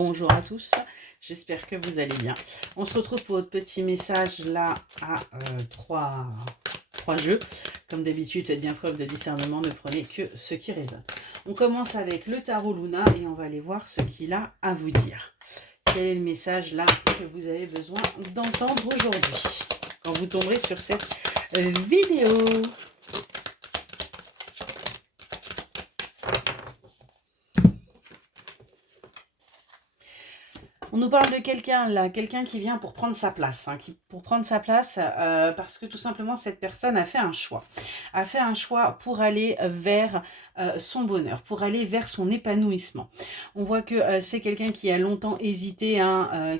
Bonjour à tous, j'espère que vous allez bien. On se retrouve pour votre petit message là à trois jeux. Comme d'habitude, faites bien preuve de discernement, ne prenez que ce qui résonne. On commence avec le tarot Luna et on va aller voir ce qu'il a à vous dire. Quel est le message là que vous avez besoin d'entendre aujourd'hui quand vous tomberez sur cette vidéo? On nous parle de quelqu'un là, quelqu'un qui vient pour prendre sa place, parce que tout simplement cette personne a fait un choix. A fait un choix pour aller vers son bonheur, pour aller vers son épanouissement. On voit que c'est quelqu'un qui a longtemps hésité,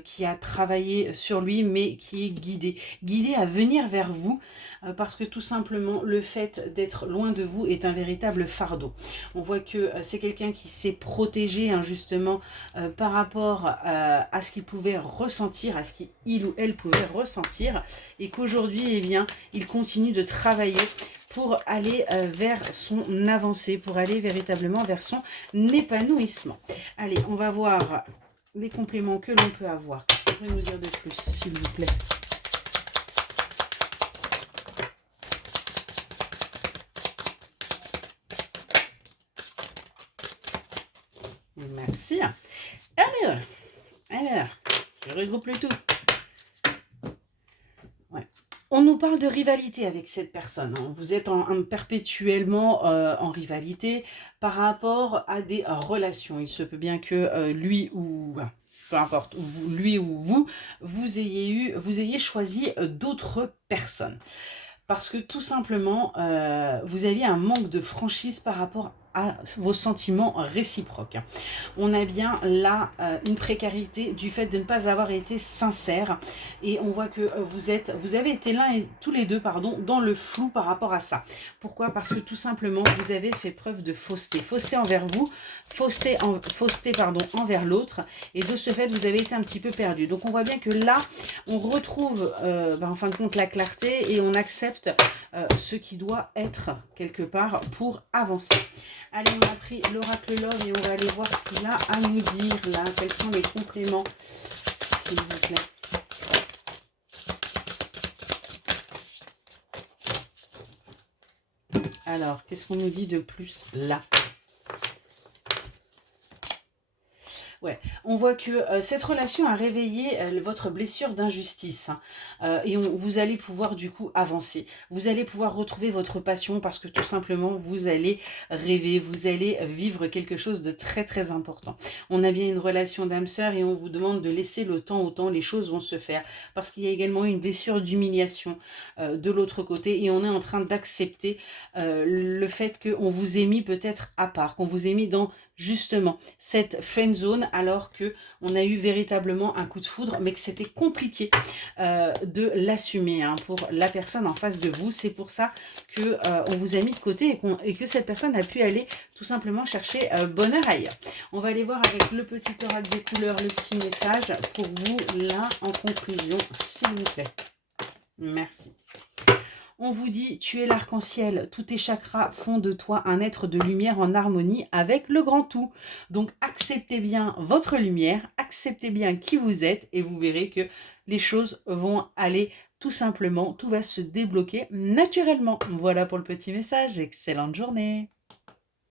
qui a travaillé sur lui, mais qui est guidé à venir vers vous, parce que tout simplement le fait d'être loin de vous est un véritable fardeau. On voit que c'est quelqu'un qui s'est protégé justement par rapport à ce qu'il pouvait ressentir, à ce qu'il ou elle pouvait ressentir, et qu'aujourd'hui, eh bien, il continue de travailler pour aller vers son avancée, pour aller véritablement vers son épanouissement. Allez, on va voir les compléments que l'on peut avoir. Qu'est-ce que vous pouvez nous dire de plus, s'il vous plaît? Merci. Alors, je regroupe le tout. Ouais. On nous parle de rivalité avec cette personne. Vous êtes perpétuellement en rivalité par rapport à des relations. Il se peut bien que lui ou... peu importe, lui ou vous ayez choisi d'autres personnes. Parce que tout simplement, vous aviez un manque de franchise par rapport à vos sentiments réciproques. On a bien là une précarité du fait de ne pas avoir été sincère, et on voit que vous avez été tous les deux dans le flou par rapport à ça. Pourquoi? Parce que tout simplement vous avez fait preuve de fausseté envers vous, fausseté envers l'autre, et de ce fait vous avez été un petit peu perdu. Donc on voit bien que là on retrouve en fin de compte la clarté, et on accepte ce qui doit être quelque part pour avancer. Allez, on a pris l'oracle Love et on va aller voir ce qu'il a à nous dire là. Quels sont les compléments, s'il vous plaît? Alors, qu'est-ce qu'on nous dit de plus là? Ouais, on voit que cette relation a réveillé votre blessure d'injustice, et vous allez pouvoir du coup avancer. Vous allez pouvoir retrouver votre passion, parce que tout simplement vous allez rêver, vous allez vivre quelque chose de très très important. On a bien une relation d'âme-sœur et on vous demande de laisser le temps au temps, les choses vont se faire, parce qu'il y a également une blessure d'humiliation de l'autre côté, et on est en train d'accepter le fait qu'on vous ait mis peut-être à part, qu'on vous ait mis dans justement cette friend zone, alors que on a eu véritablement un coup de foudre, mais que c'était compliqué de l'assumer pour la personne en face de vous. C'est pour ça que on vous a mis de côté, et que cette personne a pu aller tout simplement chercher bonheur ailleurs. On va aller voir avec le petit oracle des couleurs le petit message pour vous là en conclusion, s'il vous plaît. Merci. On vous dit, tu es l'arc-en-ciel, tous tes chakras font de toi un être de lumière en harmonie avec le grand tout. Donc acceptez bien votre lumière, acceptez bien qui vous êtes, et vous verrez que les choses vont aller tout simplement, tout va se débloquer naturellement. Voilà pour le petit message, excellente journée.